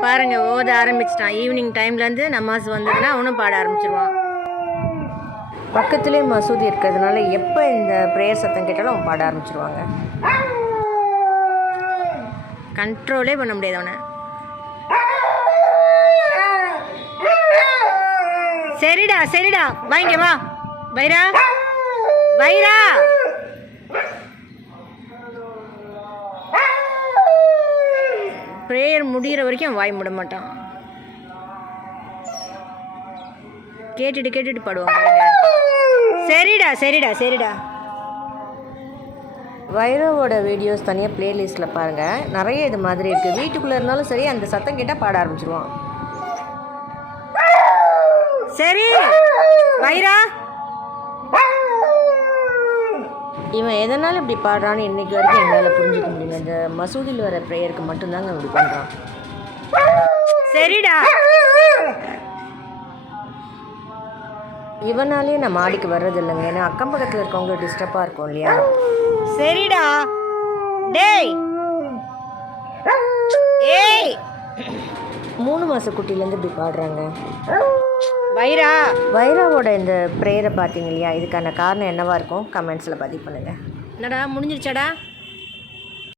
பாருங்க ஓத ஆரம்பிச்சிட்டான். ஈவினிங் டைம்லேருந்து நமாஸ் வந்ததுன்னா அவனும் பாட ஆரம்பிச்சிருவான். பக்கத்துலேயே மசூதி இருக்கிறதுனால எப்போ இந்த ப்ரேயர் சத்தம் கேட்டாலும் அவன் பாட ஆரம்பிச்சிருவாங்க. கண்ட்ரோலே பண்ண முடியாது அவனை. சரிடா சரிடா. வாங்க வா. வைரா. வைரா. ப்ரேயர் முடிகிற வரைக்கும் வாய் மூட மாட்டான். கேட்டுட்டு கேட்டுட்டு பாடுவான் பாருங்க சரிடா சரிடா சரிடா. வைரவோட வீடியோஸ் தனியாக ப்ளேலிஸ்ட்டில் பாருங்கள் நிறைய இது மாதிரி இருக்குது வீட்டுக்குள்ளே இருந்தாலும் சரி அந்த சத்தம் கேட்டால் பாட ஆரம்பிச்சிருவான். சரி வைரா. இவன் எதனால் இப்படி பாடுறான்னு இன்னைக்கு வரைக்கும் எங்களால் புரிஞ்சுக்க முடியல. இந்த மசூதியில் வர ப்ரேயருக்கு மட்டும்தாங்க இப்படி பண்ணுறான் சரிடா. இவனாலே நான் மாடிக்கு வர்றது இல்லைங்க. ஏன்னா அக்கம் பக்கத்தில் இருக்கவங்க டிஸ்டர்பாக இருக்கும் இல்லையா? சரிடா. டேய். ஏய். மூணு மாத குட்டிலேருந்து இப்படி பாடுறாங்க. வைரா. வைராவோட இந்த ப்ரேயரை பார்த்தீங்க இல்லையா? இதுக்கான காரணம் என்னவா இருக்கும்? கமெண்ட்ஸில் பதிவு பண்ணுங்கள் என்னடா முடிஞ்சிருச்சாடா?